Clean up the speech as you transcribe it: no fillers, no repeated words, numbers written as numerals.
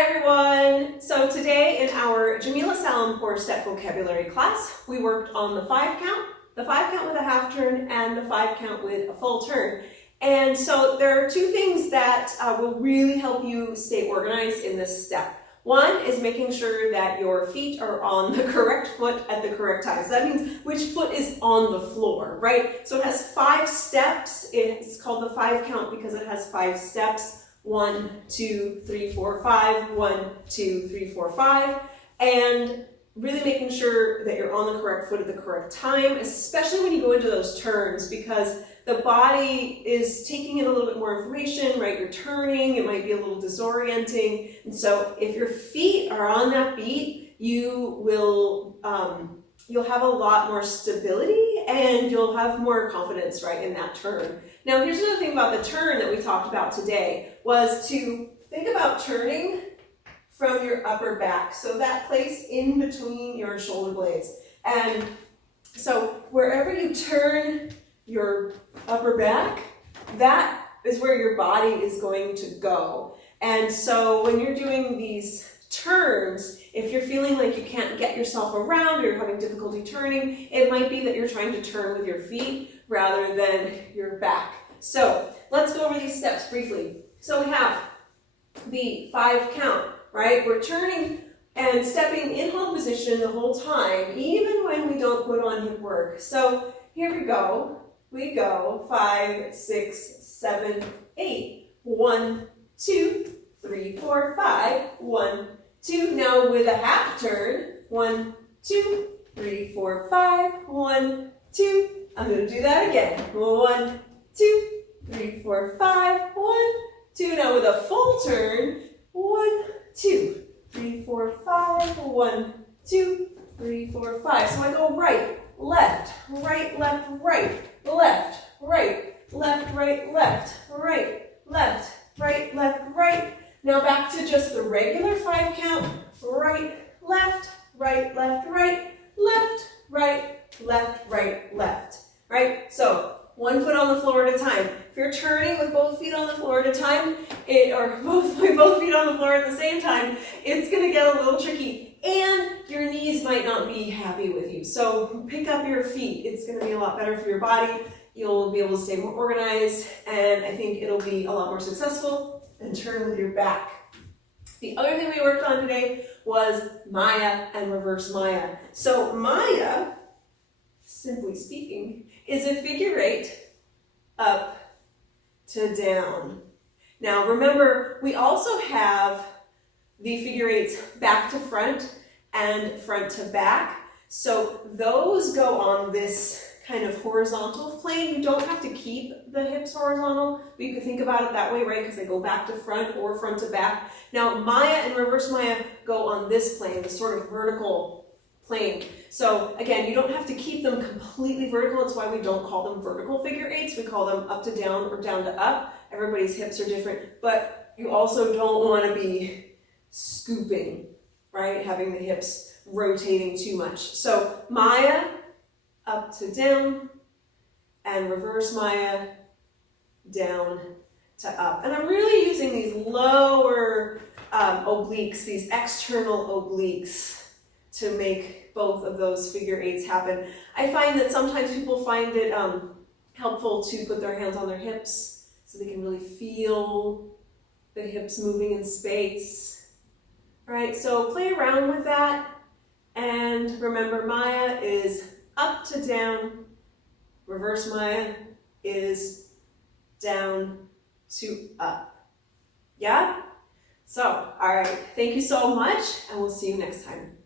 Hi everyone! So today in our Jamila Salimpour step vocabulary class, we worked on the 5 count with a half turn, and the 5 count with a full turn. And so there are two things that will really help you stay organized in this step. One is making sure that your feet are on the correct foot at the correct time. So that means which foot is on the floor, right? So it has 5 steps. It's called the 5 count because it has 5 steps. 1, 2, 3, 4, 5, 1, 2, 3, 4, 5, and really making sure that you're on the correct foot at the correct time, especially when you go into those turns, because the body is taking in a little bit more information, right? You're turning, it might be a little disorienting, and so if your feet are on that beat, you will you'll have a lot more stability and you'll have more confidence, right, in that turn. Now, here's another thing about the turn that we talked about today, was to think about turning from your upper back. So that place in between your shoulder blades. And so wherever you turn your upper back, that is where your body is going to go. And so when you're doing these turns, if you're feeling like you can't get yourself around or you're having difficulty turning, it might be that you're trying to turn with your feet rather than your back. So let's go over these steps briefly. So we have the 5 count, right? We're turning and stepping in hold position the whole time, even when we don't put on hip work. So here we go. We go 5, 6, 7, 8. 1, 2, 3, 4, 5. 1, 2. Now with a half turn. 1, 2, 3, 4, 5. 1, 2. I'm going to do that again. 1, 2, 3, 4, 5. 1, 2. Now with a full turn. 1, 2, 3, 4, 5. 1, 2, 3, 4, 5. So I go right, left, right, left, right, left, right, left, right, left, right, left, right, left, right. Now back to just the regular 5 count. Right, left, right, left, right, left, right, left, right, left. Right? So 1 foot on the floor at a time. If you're turning with both feet on the floor at a time, or both feet on the floor at the same time, it's going to get a little tricky. And your knees might not be happy with you. So pick up your feet. It's going to be a lot better for your body. You'll be able to stay more organized, and I think it'll be a lot more successful. And turn with your back. The other thing we worked on today was Maya and reverse Maya. So Maya, simply speaking, is a figure 8 up to down. Now remember, we also have the figure 8s back to front and front to back. So those go on this kind of horizontal plane. You don't have to keep the hips horizontal, but you can think about it that way, right? Because they go back to front or front to back. Now Maya and reverse Maya go on this plane, the sort of vertical plane. So again, you don't have to keep them completely vertical. That's why we don't call them vertical figure 8s. We call them up to down or down to up. Everybody's hips are different, but you also don't want to be scooping, right? Having the hips rotating too much. So Maya, up to down, and reverse Maya, down to up. And I'm really using these lower obliques, these external obliques, to make both of those figure 8s happen. I find that sometimes people find it helpful to put their hands on their hips so they can really feel the hips moving in space. All right, so play around with that, and remember Maya is up to down, reverse Maya is down to up. Yeah? So, all right, thank you so much, and we'll see you next time.